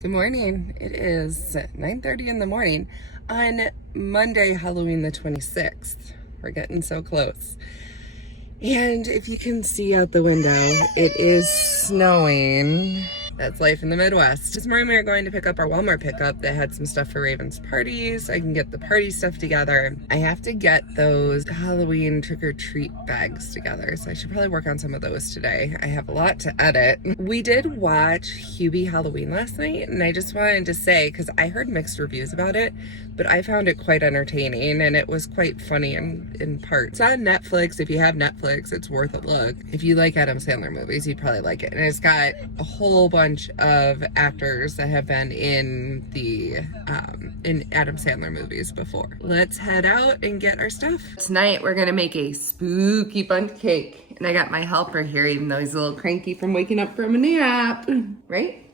Good morning. It is 9:30 in the morning on Monday, Halloween the 26th. We're getting so close. And if you can see out the window, it is snowing. That's life in the Midwest. This morning we are going to pick up our Walmart pickup that had some stuff for Raven's party, so I can get the party stuff together. I have to get those Halloween trick-or-treat bags together, so I should probably work on some of those today. I have a lot to edit. We did watch Spooky Halloween last night, and I just wanted to say, because I heard mixed reviews about it, but I found it quite entertaining, and it was quite funny in parts. It's on Netflix. If you have Netflix, it's worth a look. If you like Adam Sandler movies, you'd probably like it. And it's got a whole bunch of actors that have been in the in Adam Sandler movies before. Let's head out and get our stuff. Tonight we're gonna make a Spooky Bundt Cake, and I got my helper here, even though he's a little cranky from waking up from a nap, right?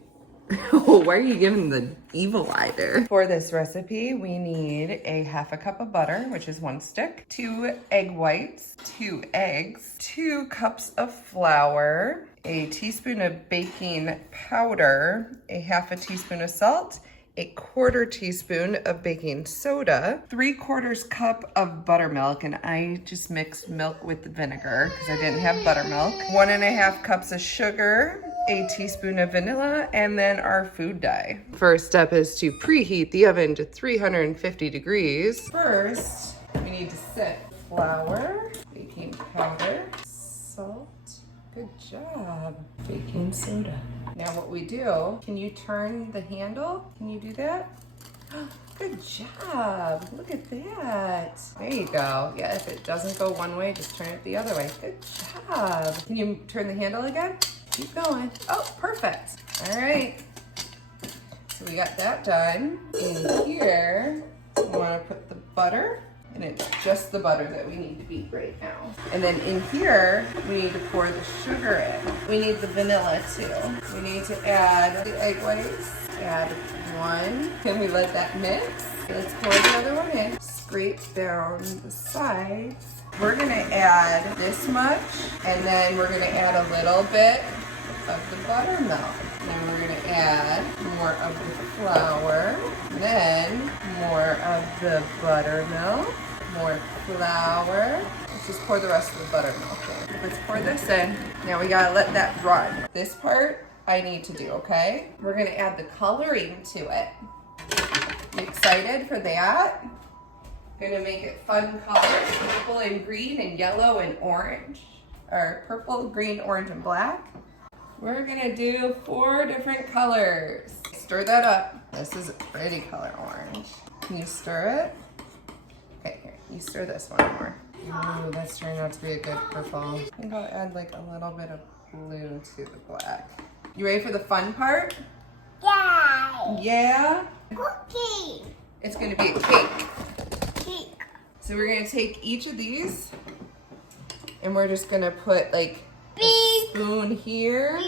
Oh, why are you giving the evil eye there? For this recipe, we need a half a cup of butter, which is 1 stick, 2 egg whites, 2 eggs, 2 cups of flour, a teaspoon of baking powder, a half a teaspoon of salt, a 1/4 teaspoon of baking soda, 3/4 cup of buttermilk, and I just mixed milk with the vinegar because I didn't have buttermilk, 1½ cups of sugar, a teaspoon of vanilla, and then our food dye. First step is to preheat the oven to 350 degrees. First, we need to sift flour, baking powder, salt, good job, baking soda. Now what we do, can you turn the handle? Can you do that? Good job, look at that. There you go. Yeah, if it doesn't go one way, just turn it the other way. Good job. Can you turn the handle again? Keep going. Oh, perfect. All right. So we got that done. In here, we want to put the butter, and it's just the butter that we need to beat right now. And then in here, we need to pour the sugar in. We need the vanilla too. We need to add the egg whites. Add 1. Can we let that mix? Let's pour the other one in. Scrape down the sides. We're gonna add this much, and then we're gonna add a little bit of the buttermilk. Then we're gonna add more of the flour, then more of the buttermilk, more flour. Let's just pour the rest of the buttermilk in. Let's pour this in. Now we gotta let that run. This part I need to do, okay? We're gonna add the coloring to it. You excited for that? Gonna make it fun colors, purple and green and yellow and orange. Or purple, green, orange, and black. We're gonna do 4 different colors. Stir that up. This is a pretty color orange. Can you stir it? Okay, here, you stir this one more. Ooh, that's turning out to be a good purple. I think I'll add like a little bit of blue to the black. You ready for the fun part? Yeah. Yeah? Cookie. It's gonna be a cake. Cake. So we're gonna take each of these and we're just gonna put like a spoon here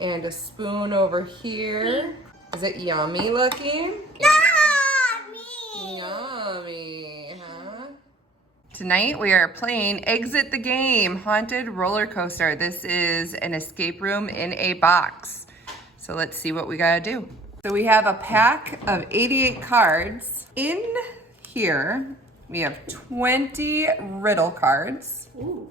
and a spoon over here. Is it yummy looking? Yummy. Yummy, huh? Tonight we are playing Exit the Game, Haunted Roller Coaster. This is an escape room in a box. So let's see what we gotta do. So we have a pack of 88 cards. In here, we have 20 riddle cards. Ooh.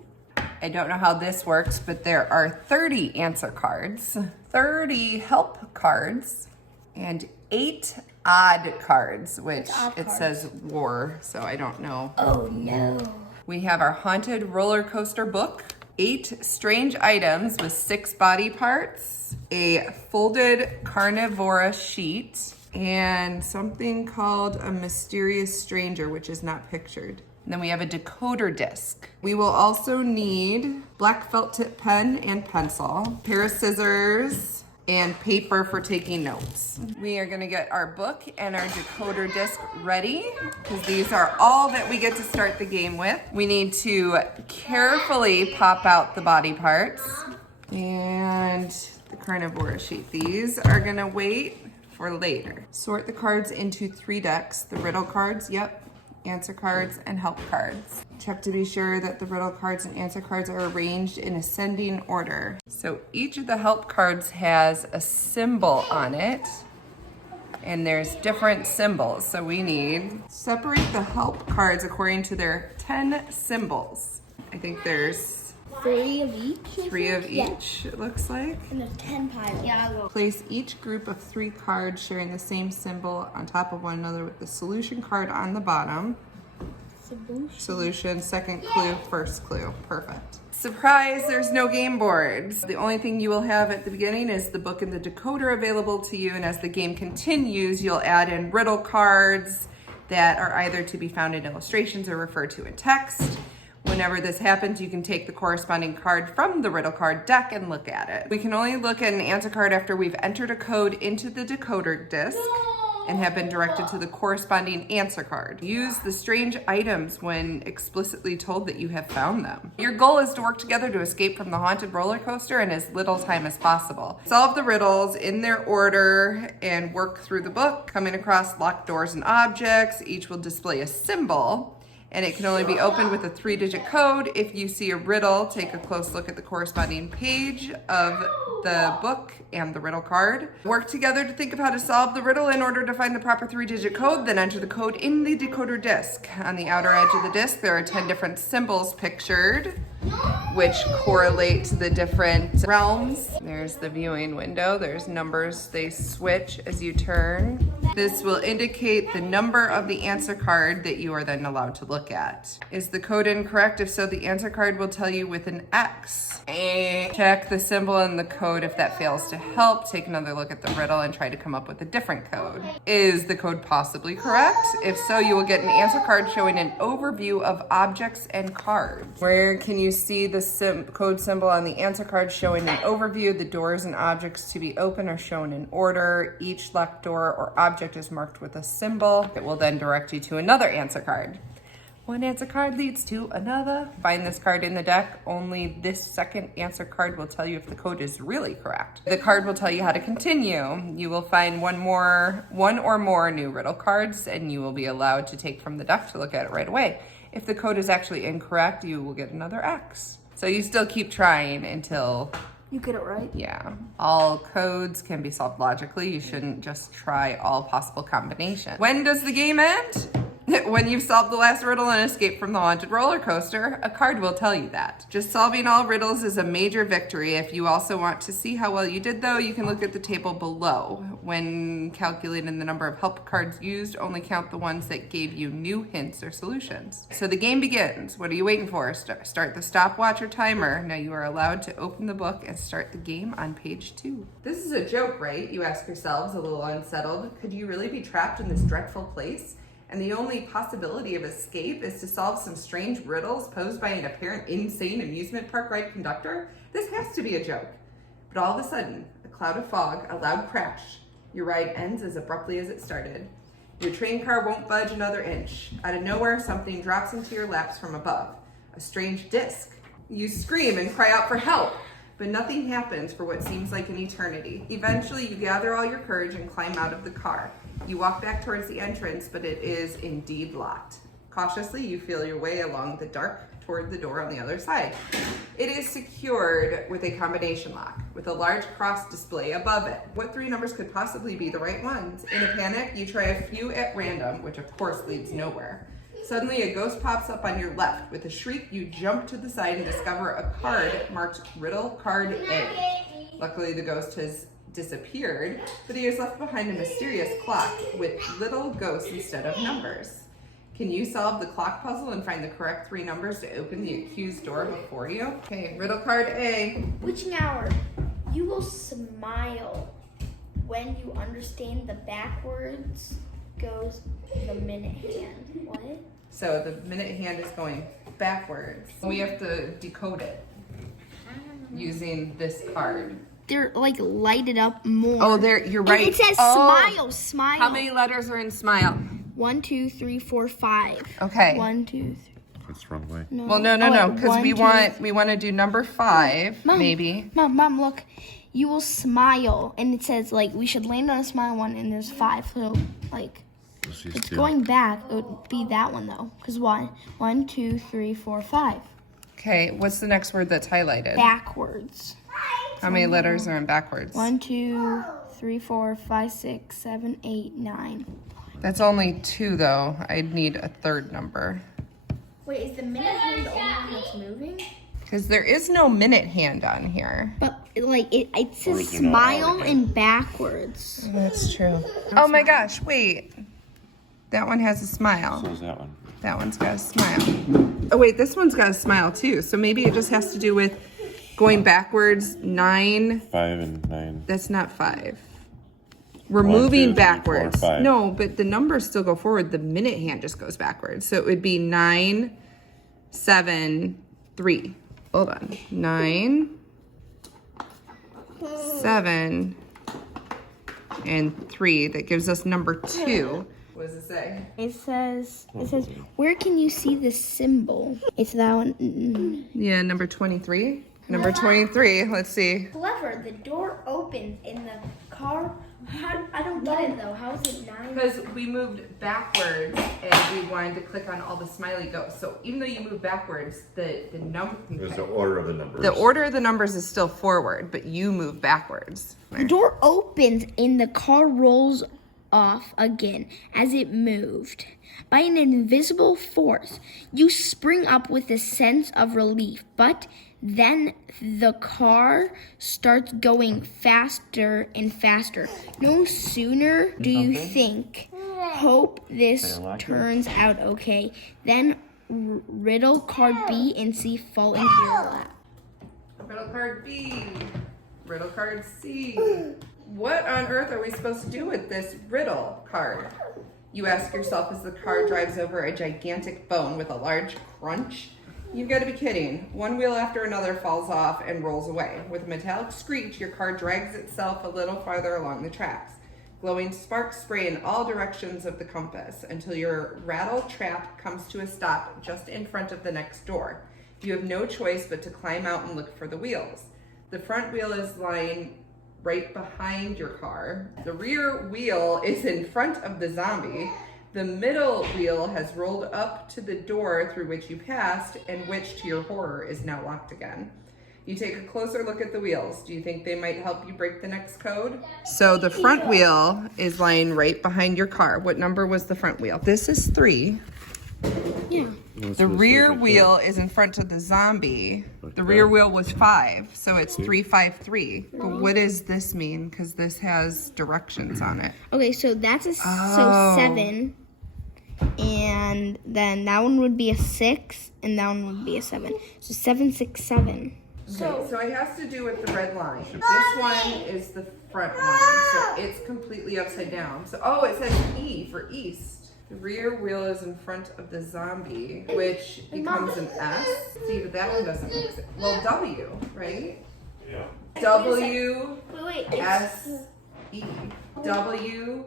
I don't know how this works, but there are 30 answer cards, 30 help cards, and 8 odd cards, which it says war, so I don't know. Oh no. We have our haunted roller coaster book, 8 strange items with 6 body parts, a folded carnivora sheet, and something called a mysterious stranger, which is not pictured. And then we have a decoder disc. We will also need black felt tip pen and pencil, pair of scissors, and paper for taking notes. We are gonna get our book and our decoder disc ready, because these are all that we get to start the game with. We need to carefully pop out the body parts and the carnivora sheet. These are gonna wait for later. Sort the cards into 3 decks. The riddle cards, yep, answer cards, and help cards. Check to be sure that the riddle cards and answer cards are arranged in ascending order. So each of the help cards has a symbol on it. And there's different symbols. So we need separate the help cards according to their 10 symbols. I think there's 3 of each. 3 of each, it looks like. And there's 10 piles. Yeah, I'll go. Place each group of 3 cards sharing the same symbol on top of one another with the solution card on the bottom. Solution, second clue, first clue. Perfect. Surprise, there's no game boards. The only thing you will have at the beginning is the book and the decoder available to you, and as the game continues, you'll add in riddle cards that are either to be found in illustrations or referred to in text. Whenever this happens, you can take the corresponding card from the riddle card deck and look at it. We can only look at an answer card after we've entered a code into the decoder disc and have been directed to the corresponding answer card. Use the strange items when explicitly told that you have found them. Your goal is to work together to escape from the haunted roller coaster in as little time as possible. Solve the riddles in their order and work through the book, coming across locked doors and objects. Each will display a symbol, and it can only be opened with a 3-digit code. If you see a riddle, take a close look at the corresponding page of the book and the riddle card. Work together to think of how to solve the riddle in order to find the proper 3-digit code, then enter the code in the decoder disc. On the outer edge of the disc, there are 10 different symbols pictured, which correlate to the different realms. There's the viewing window. There's numbers. They switch as you turn. This will indicate the number of the answer card that you are then allowed to look at. Is the code incorrect? If so, the answer card will tell you with an X. Check the symbol in the code. If that fails to help, take another look at the riddle and try to come up with a different code. Is the code possibly correct? If so, you will get an answer card showing an overview of objects and cards. Where can you see the code symbol on the answer card showing an overview? The doors and objects to be open are shown in order. Each locked door or object is marked with a symbol. It will then direct you to another answer card. One answer card leads to another. Find this card in the deck. Only this second answer card will tell you if the code is really correct. The card will tell you how to continue. You will find one or more new riddle cards, and you will be allowed to take from the deck to look at it right away. If the code is actually incorrect, you will get another X. So you still keep trying until you get it right. Yeah. All codes can be solved logically. You shouldn't just try all possible combinations. When does the game end? When you've solved the last riddle and escaped from the haunted roller coaster, a card will tell you that. Just solving all riddles is a major victory. If you also want to see how well you did, though, you can look at the table below. When calculating the number of help cards used, only count the ones that gave you new hints or solutions. So the game begins. What are you waiting for? Start the stopwatch or timer. Now you are allowed to open the book and start the game on page 2. This is a joke, right? You ask yourselves, a little unsettled. Could you really be trapped in this dreadful place? And the only possibility of escape is to solve some strange riddles posed by an apparent insane amusement park ride conductor? This has to be a joke. But all of a sudden, a cloud of fog, a loud crash. Your ride ends as abruptly as it started. Your train car won't budge another inch. Out of nowhere, something drops into your laps from above. A strange disc. You scream and cry out for help, but nothing happens for what seems like an eternity. Eventually, you gather all your courage and climb out of the car. You walk back towards the entrance, but it is indeed locked. Cautiously, you feel your way along the dark toward the door on the other side. It is secured with a combination lock, with a large cross display above it. What 3 numbers could possibly be the right ones? In a panic, you try a few at random, which of course leads nowhere. Suddenly, a ghost pops up on your left. With a shriek, you jump to the side and discover a card marked Riddle Card A. Luckily, the ghost has disappeared, but he has left behind a mysterious clock with little ghosts instead of numbers. Can you solve the clock puzzle and find the correct 3 numbers to open the accused door before you? Okay, Riddle Card A. Witching hour. You will smile when you understand the backwards goes the minute hand. What? So the minute hand is going backwards. We have to decode it using this card. They're like lighted up more. Oh, you're right. And it says smile, smile. How many letters are in smile? 1, 2, 3, 4, 5. Okay. 1, 2, 3. That's the wrong way. No. Well, no, because we want to do number 5, Mom, maybe. Mom, look. You will smile, and it says like we should land on a smile one, and there's 5. So like, it's going back. It would be that one though, because 1, 2, 3, 4, 5. Okay, what's the next word that's highlighted? Backwards. How many letters are in backwards? 1, 2, 3, 4, 5, 6, 7, 8, 9. That's only 2 though. I'd need a third number. Wait, is the minute hand the only one that's moving? Because there is no minute hand on here. But like it says smile and backwards. That's true. Oh my gosh, wait. That one has a smile. So is that one. That one's got a smile. Oh wait, this one's got a smile too. So maybe it just has to do with going backwards. 9. 5 and 9. That's not 5. We're 1, moving 2, 3, 4, backwards. 5. No, but the numbers still go forward. The minute hand just goes backwards. So it would be 9, 7, 3. Hold on. 9, 7, and 3. That gives us number 2. What does it say? It says, where can you see the symbol? It's that one. Yeah, number 23. Number 23. Let's see. Clever. The door opens in the car. I don't get it though. How is it 9? Because we moved backwards and we wanted to click on all the smiley ghosts. So even though you move backwards, the number. There's the order of the numbers. The order of the numbers is still forward, but you move backwards. The door opens and the car rolls off again as it moved. By an invisible force, you spring up with a sense of relief, but then the car starts going faster and faster. No sooner do you think, hope this turns out okay, then riddle card B and C fall into your lap. Riddle card B. Riddle card C. What on earth are we supposed to do with this riddle card? You ask yourself as the car drives over a gigantic bone with a large crunch. You've got to be kidding. One wheel after another falls off and rolls away. With a metallic screech, your car drags itself a little farther along the tracks. Glowing sparks spray in all directions of the compass until your rattle trap comes to a stop just in front of the next door. You have no choice but to climb out and look for the wheels. The front wheel is lying right behind your car. The rear wheel is in front of the zombie. The middle wheel has rolled up to the door through which you passed and which, to your horror, is now locked again. You take a closer look at the wheels. Do you think they might help you break the next code? So the front wheel is lying right behind your car. What number was the front wheel? This is 3. Yeah. The rear wheel is in front of the zombie. The rear wheel was 5, so it's 353. But what does this mean? Because this has directions on it. Okay, so that's so 7. And then that one would be a 6, and that one would be a 7. So 7, 6, 7. Okay, so it has to do with the red line. This one is the front one, so it's completely upside down. So, oh, it says E for east. The rear wheel is in front of the zombie, which becomes an S. See, but that one doesn't make sense. Well, W, right? Yeah. W, Wait. S, E. W,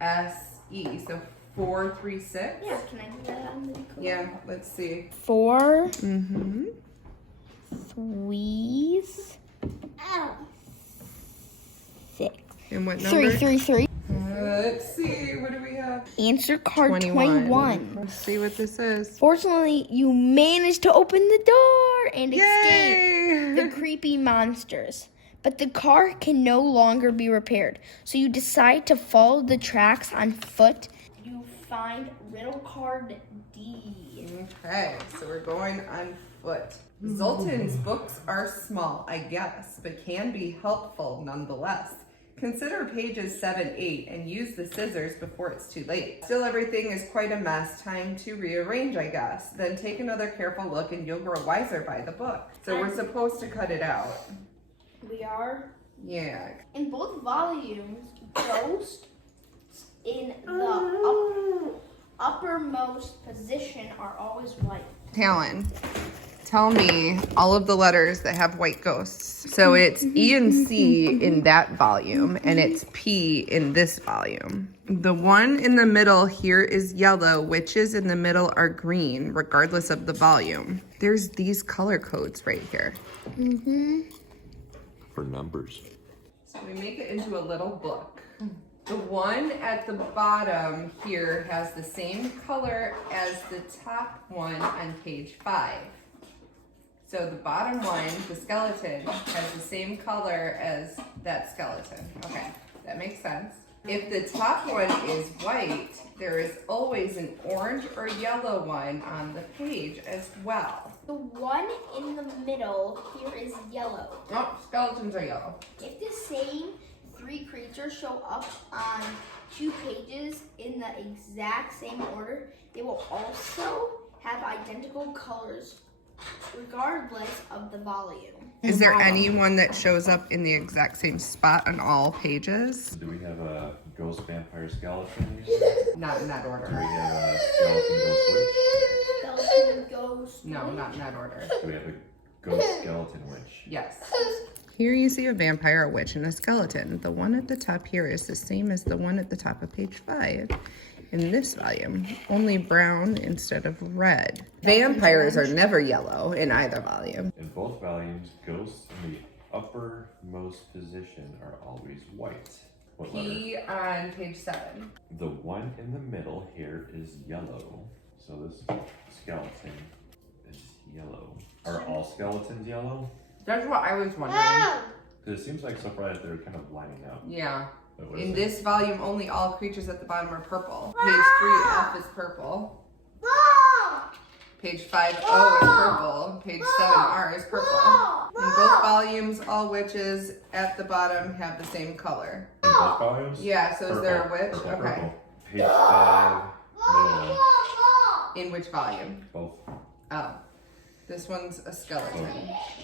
S, E. So 4, 3, 6? Yeah, can I do that on the record? Yeah, let's see. 4, Mm-hmm. 3, 6. And what number? 3. Let's see, what do we have? Answer card 21. Let's see what this is. Fortunately, you managed to open the door and escape Yay! the creepy monsters. But the car can no longer be repaired, so you decide to follow the tracks on foot. You find riddle card D. Okay, so we're going on foot. Zoltan's books are small, I guess, but can be helpful nonetheless. Consider pages 7, 8 and use the scissors before it's too late. Still, everything is quite a mess. Time to rearrange, I guess. Then take another careful look and you'll grow wiser by the book. So we're supposed to cut it out. We are. Yeah. In both volumes, ghosts in the uppermost position are always white. Talon, tell me all of the letters that have white ghosts. So it's E and C in that volume, and it's P in this volume. The one in the middle here is yellow, witches in the middle are green, regardless of the volume. There's these color codes right here. For numbers. So we make it into a little book. The one at the bottom here has the same color as the top one on page 5. So the bottom one, the skeleton, has the same color as that skeleton. Okay, That makes sense. If the top one is white, there is always an orange or yellow one on the page as well. The one in the middle here is yellow. Oh, skeletons are yellow. If the same 3 creatures show up on 2 pages in the exact same order, they will also have identical colors regardless of the volume. Is there anyone that shows up in the exact same spot on all pages? Do we have a ghost vampire skeleton? Not in that Do we order. have a skeleton ghost witch? Skeleton, ghost. No, not in that order. Do we have a ghost skeleton witch? Yes. Here you see a vampire, a witch, and a skeleton. The one at the top here is the same as the one at the top of page 5 in this volume, only brown instead of red. Vampires are never yellow in either volume. In both volumes, ghosts in the uppermost position are always white. What letter? P on page 7. The one in the middle here is yellow. So this skeleton is yellow. Are all skeletons yellow? That's what I was wondering. Because it seems like so far that they're kind of lining up. Yeah. But what is In it? this volume, only all creatures at the bottom are purple. Page 3F is purple. Page 5O is purple. Page 7R is purple. In both volumes, all witches at the bottom have the same color. In both volumes? Yeah, so is there a Purple, witch? purple, Okay. purple. Page 5, middle, In which volume? both. Oh. This one's a skeleton.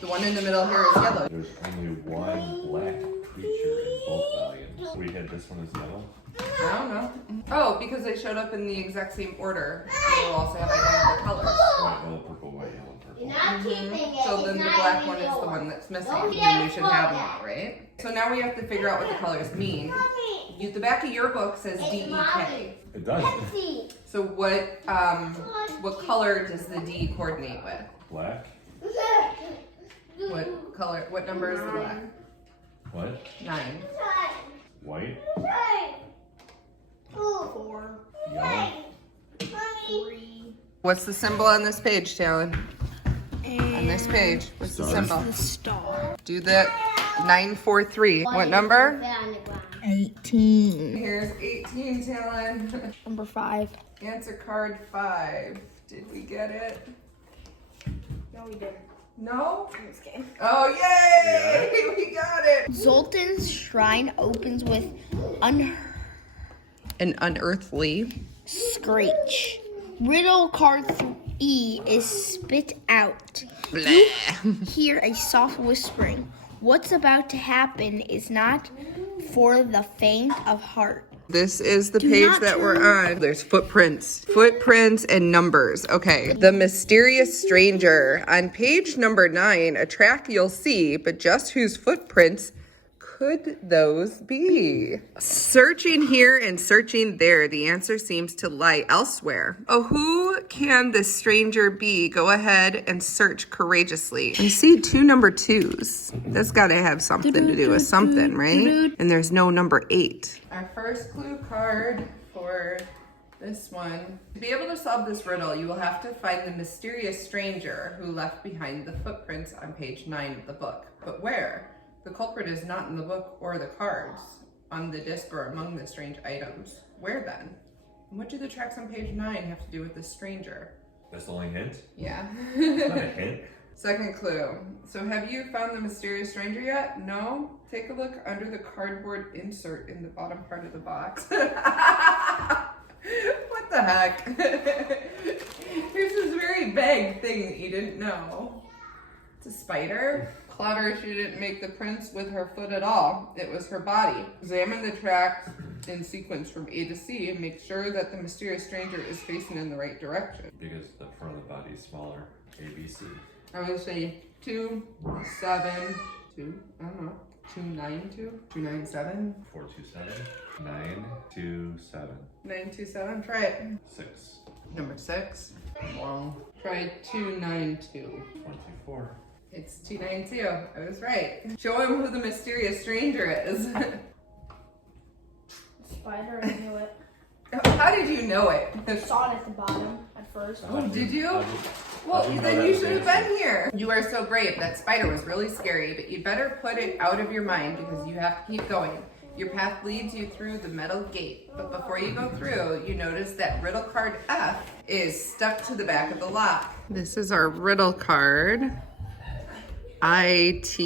The one in the middle here is yellow. There's only one black creature in both volumes. We had this one as yellow. I don't know. Oh, because they showed up in the exact same order. They will also have identical colors. White, yellow, purple, white, yellow, purple. So then the black one is the one that's missing. Then we should have them all, right? So now we have to figure out what the colors mean. The back of your book says D-E-K. It does. So what color does the D coordinate with? Black. What color? What number is the black? What? 9. White. 4. Yellow. 3. What's the symbol on this page, Talon? On this page, what's the symbol? The star. Do the 943. What number? 18. Here's 18, Talon. Number 5. Answer card 5. Did we get it? No, we didn't. No? I'm just kidding. Oh, yay! We got it! Zoltan's shrine opens with an An unearthly. screech. Riddle card 3 is spit out. Blah. Hear a soft whispering. What's about to happen is not for the faint of heart. This is the Do page not that we're turn. on. There's footprints. Footprints and numbers. Okay. The mysterious stranger. On page number 9, a track you'll see, but just whose footprints could those be? Searching here and searching there, the answer seems to lie elsewhere. Oh, who can this stranger be? Go ahead and search courageously. I see 2 number 2s. That's got to have something to do with something, right? And there's no number 8. Our first clue card for this one. To be able to solve this riddle, you will have to find the mysterious stranger who left behind the footprints on page 9 of the book. But where? The culprit is not in the book or the cards on the disc or among the strange items. Where then? And what do the tracks on page 9 have to do with this stranger? That's the only hint? Yeah. It's not a hint. Second clue. So have you found the mysterious stranger yet? No? Take a look under the cardboard insert in the bottom part of the box. What the heck? Here's this very vague thing that you didn't know. It's a spider. Clotter, she didn't make the prints with her foot at all. It was her body. Examine the tracks in sequence from A to C and make sure that the mysterious stranger is facing in the right direction. Because the front of the body is smaller. A, B, C. I would say 2, 7, 2, I don't know, 2, 9, 2, 2, 9, 7, 4, 2, 7. 9, 2, 7. 9, 2, 7, try it. 6. Number 6, wrong. Try 2, 9, 2. 24. It's 2, 9, 2, I was right. Show him who the mysterious stranger is. Spider, I knew it. How did you know it? Saw it at the bottom at first. Oh, did you? Well, How'd you know then that you was should have dancing? been here. You are so brave. That spider was really scary, but you better put it out of your mind because you have to keep going. Your path leads you through the metal gate, but before you go through, you notice that riddle card F is stuck to the back of the lock. This is our riddle card. IT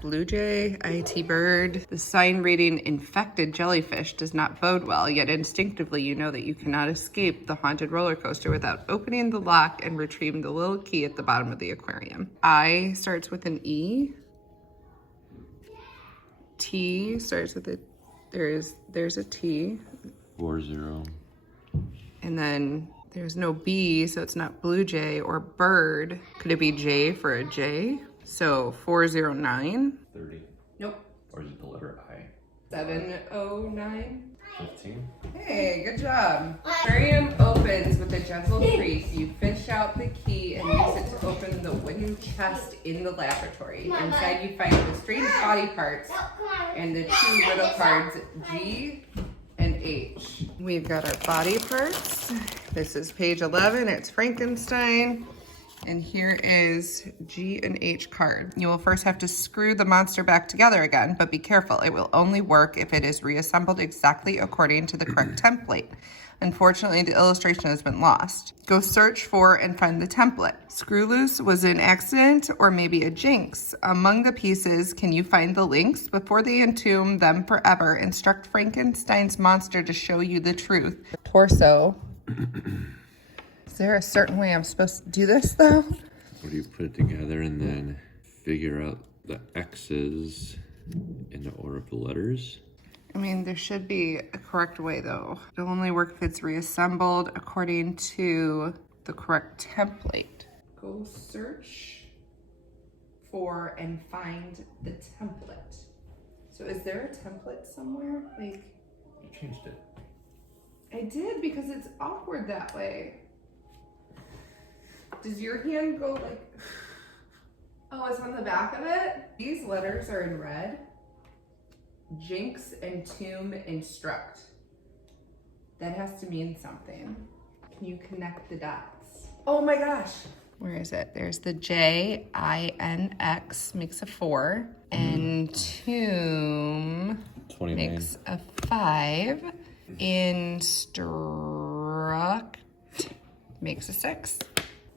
Blue Jay, IT Bird. The sign reading infected jellyfish does not bode well, yet instinctively you know that you cannot escape the haunted roller coaster without opening the lock and retrieving the little key at the bottom of the aquarium. I starts with an E. T starts with a, there's a T. 40. And then there's no B, so it's not Blue Jay or Bird. Could it be J for a J? So 409. 30. Nope. Or is it the letter I? 709. 15. Hey, good job. Aquarium opens with a gentle creak. You fish out the key and use it to open the wooden chest in the laboratory. Inside you find the strange body parts and the two riddle cards G and H. We've got our body parts. This is page 11. It's Frankenstein. And here is G and H card. You will first have to screw the monster back together again, but be careful. It will only work if it is reassembled exactly according to the correct template. Unfortunately, the illustration has been lost. Go search for and find the template. Screw loose was an accident or maybe a jinx. Among the pieces, can you find the links? Before they entomb them forever, instruct Frankenstein's monster to show you the truth. Torso. Is there a certain way I'm supposed to do this though? Or do you put it together and then figure out the X's in the order of the letters? I mean, there should be a correct way though. It'll only work if it's reassembled according to the correct template. Go search for and find the template. So is there a template somewhere? Like, You changed it. I did because it's awkward that way. Does your hand go like, oh, it's on the back of it? These letters are in red. Jinx, entomb, instruct. That has to mean something. Can you connect the dots? Oh my gosh. Where is it? There's the J, I-N-X makes a 4. Entomb 29. makes a 5. Instruct makes a 6.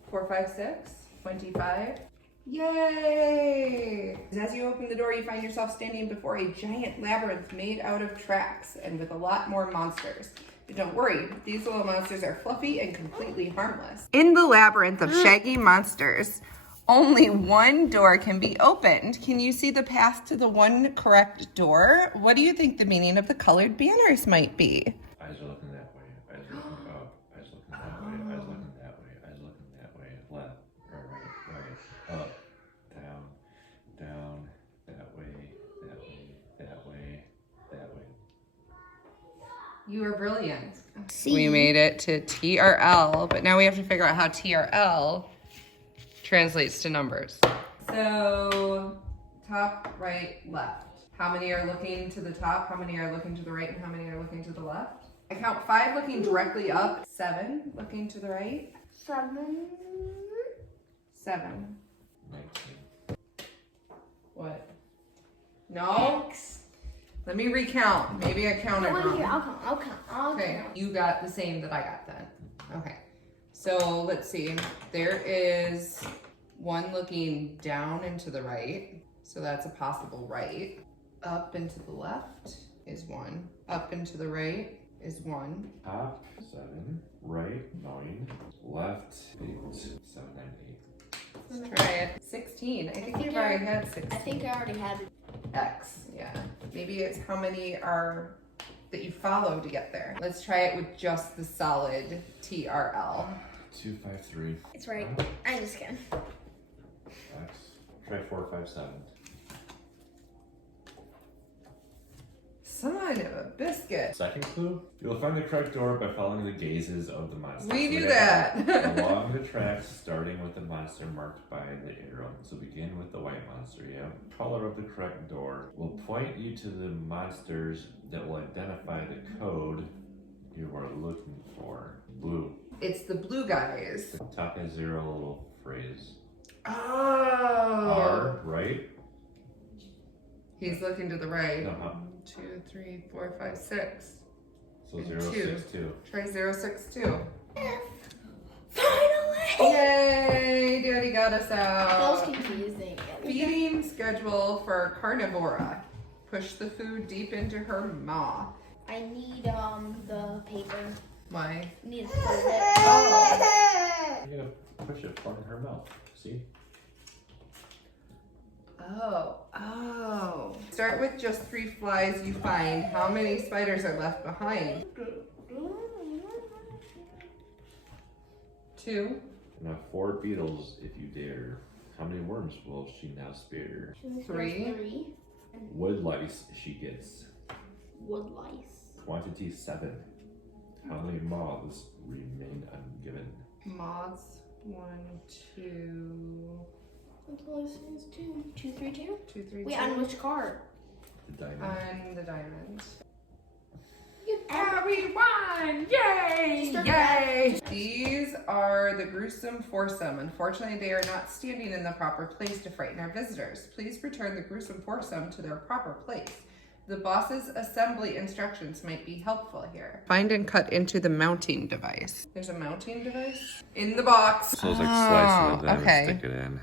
4, 5, 6, 25. Yay! As you open the door, you find yourself standing before a giant labyrinth made out of tracks and with a lot more monsters. But don't worry, these little monsters are fluffy and completely harmless. In the labyrinth of shaggy monsters, only one door can be opened. Can you see the path to the one correct door? What do you think the meaning of the colored banners might be? Eyes are looking that way. Eyes looking up. Eyes looking that way. Eyes looking that way. Eyes looking that way. Left, right, up, down, down, that way, that way, that way, that way. You are brilliant. C. We made it to TRL, but now we have to figure out how TRL translates to numbers. So, top, right, left. How many are looking to the top? How many are looking to the right? And how many are looking to the left? I count 5 looking directly up. 7 looking to the right. 7. 7. 19. What? No? X. Let me recount. Maybe I counted Here, wrong. I'll count. Okay, you got the same that I got then. Okay, so let's see. There is one looking down and to the right. So that's a possible right. Up and to the left is 1. Up and to the right is 1. Top 7, right 9, left 8, 7, 9, 8. Let's try it. 16. I think we've already had 16. I think I already had it. X, yeah. Maybe it's how many are that you follow to get there. Let's try it with just the solid TRL. 2, 5, 3. It's right. I just can. X. Try 4, 5, 7. Son of a biscuit. Second clue, you will find the correct door by following the gazes of the monster. We knew So that. Along the tracks, starting with the monster marked by the arrow. So begin with the white monster, yeah. Color of the correct door will point you to the monsters that will identify the code you are looking for. Blue. It's the blue guys. Top has 0, little phrase. Oh. R, right? He's looking to the right. 1, Uh-huh. 2, 3, 4, 5, 6. So And 0, 2. 6, 2. Try 0, 6, 2. Finally! Yay! Daddy got us That was out. confusing. Feeding schedule for carnivora. Push the food deep into her maw. I need the paper. Why? I need to close it. Oh. You're gonna push it in her mouth. See? Oh. Start with just 3 flies you find. How many spiders are left behind? 2. Now 4 beetles if you dare. How many worms will she now spare? 3. Wood lice she gets. Wood lice. Quantity 7. How many moths remain ungiven? Moths. 1, 2. What is 2? 2, 3, 2? 2, 3, 2. Wait, on which card? The diamond. On the diamond. We won! Yay! Start Yay! These are the gruesome foursome. Unfortunately, they are not standing in the proper place to frighten our visitors. Please return the gruesome foursome to their proper place. The boss's assembly instructions might be helpful here. Find and cut into the mounting device. There's a mounting device in the box. So it's like slicing it and okay. stick it in.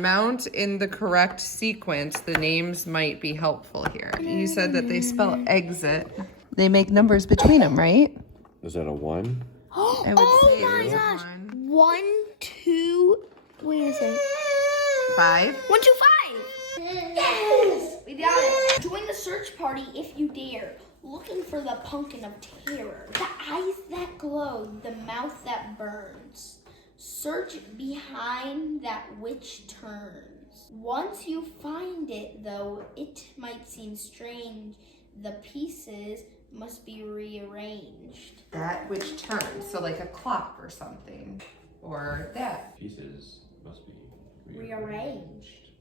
Mount in the correct sequence. The names might be helpful here. You said that they spell exit. They make numbers between them, right? Is that a 1? I would say my there's a gosh. 1. 1, 2. Wait a second. 5. 1, 2, 5. Yes, we got it. Join the search party if you dare. Looking for the pumpkin of terror. The eyes that glow, the mouth that burns. Search behind that which turns. Once you find it, though it might seem strange, the pieces must be rearranged. That which turns, so like a clock or something. Or that. Pieces must be Rearranged.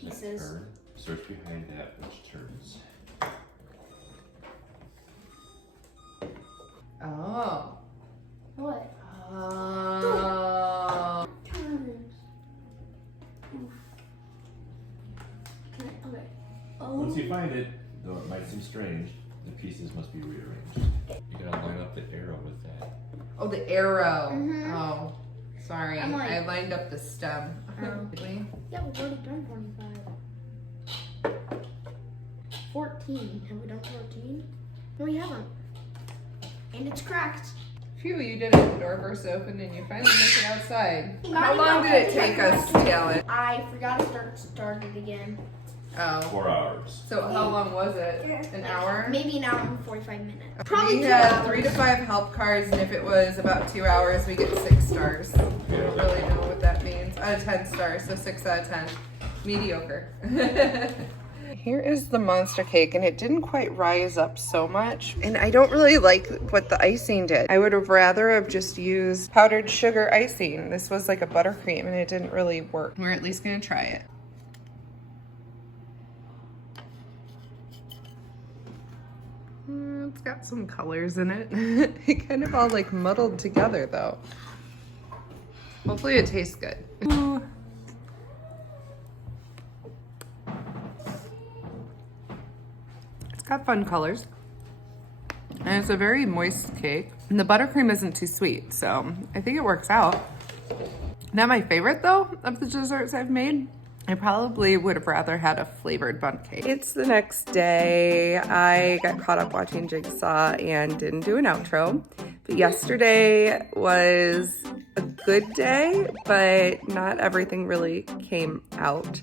Pieces. that turn. Search behind that which turns. Oh. What? Oh. Turns. Okay. Once you find it, though it might seem strange, the pieces must be rearranged. You gotta line up the arrow with that. Oh, the arrow. Mhm. Oh, sorry. I'm like- I lined up the stem. Did we? Yeah, we've already done 25. 14. Have we done 14? No, we haven't. And it's cracked. Phew, you did it. The door burst open and you finally make it outside. Not How long even did it take us to yell it? I forgot to start it again. Oh. 4 hours. So how long was it? An hour? Maybe an hour and 45 minutes. We Probably 2 had hours. 3 to 5 help cards, and if it was about 2 hours, we get 6 stars. I don't really know what that means. Out of 10 stars, so 6 out of 10. Mediocre. Here is the monster cake, and it didn't quite rise up so much. And I don't really like what the icing did. I would have rather have just used powdered sugar icing. This was like a buttercream, and it didn't really work. We're at least gonna try it. It's got some colors in it. It kind of all like muddled together though. Hopefully it tastes good. Ooh. It's got fun colors. And it's a very moist cake. And the buttercream isn't too sweet, so I think it works out. Not my favorite though of the desserts I've made. I probably would have rather had a flavored bundt cake. It's the next day. I got caught up watching Jigsaw and didn't do an outro. But yesterday was a good day, but not everything really came out.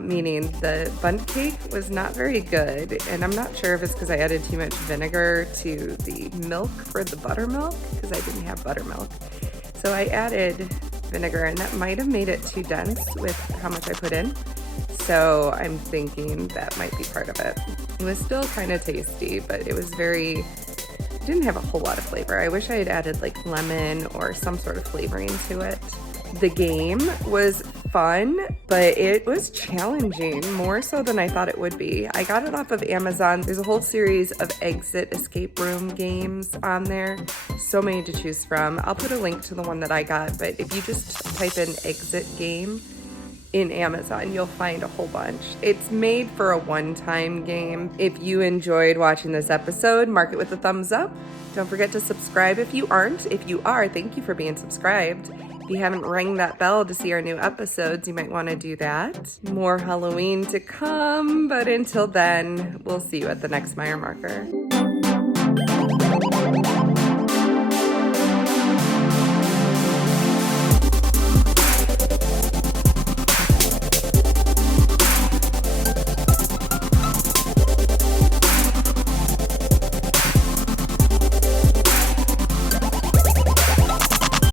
Meaning the bundt cake was not very good. And I'm not sure if it's because I added too much vinegar to the milk for the buttermilk, because I didn't have buttermilk. So I added vinegar, and that might have made it too dense with how much I put in. So I'm thinking that might be part of it. It was still kind of tasty, but it was it didn't have a whole lot of flavor. I wish I had added like lemon or some sort of flavoring to it. The game was fun, but it was challenging, more so than I thought it would be. I got it off of Amazon. There's a whole series of exit escape room games on there. So many to choose from. I'll put a link to the one that I got, but if you just type in exit game in Amazon. You'll find a whole bunch. It's made for a one-time game. If you enjoyed watching this episode, mark it with a thumbs up. Don't forget to subscribe if you aren't. If you are, thank you for being subscribed. If you haven't rang that bell to see our new episodes, you might want to do that. More Halloween to come, but until then, we'll see you at the next Meyer marker.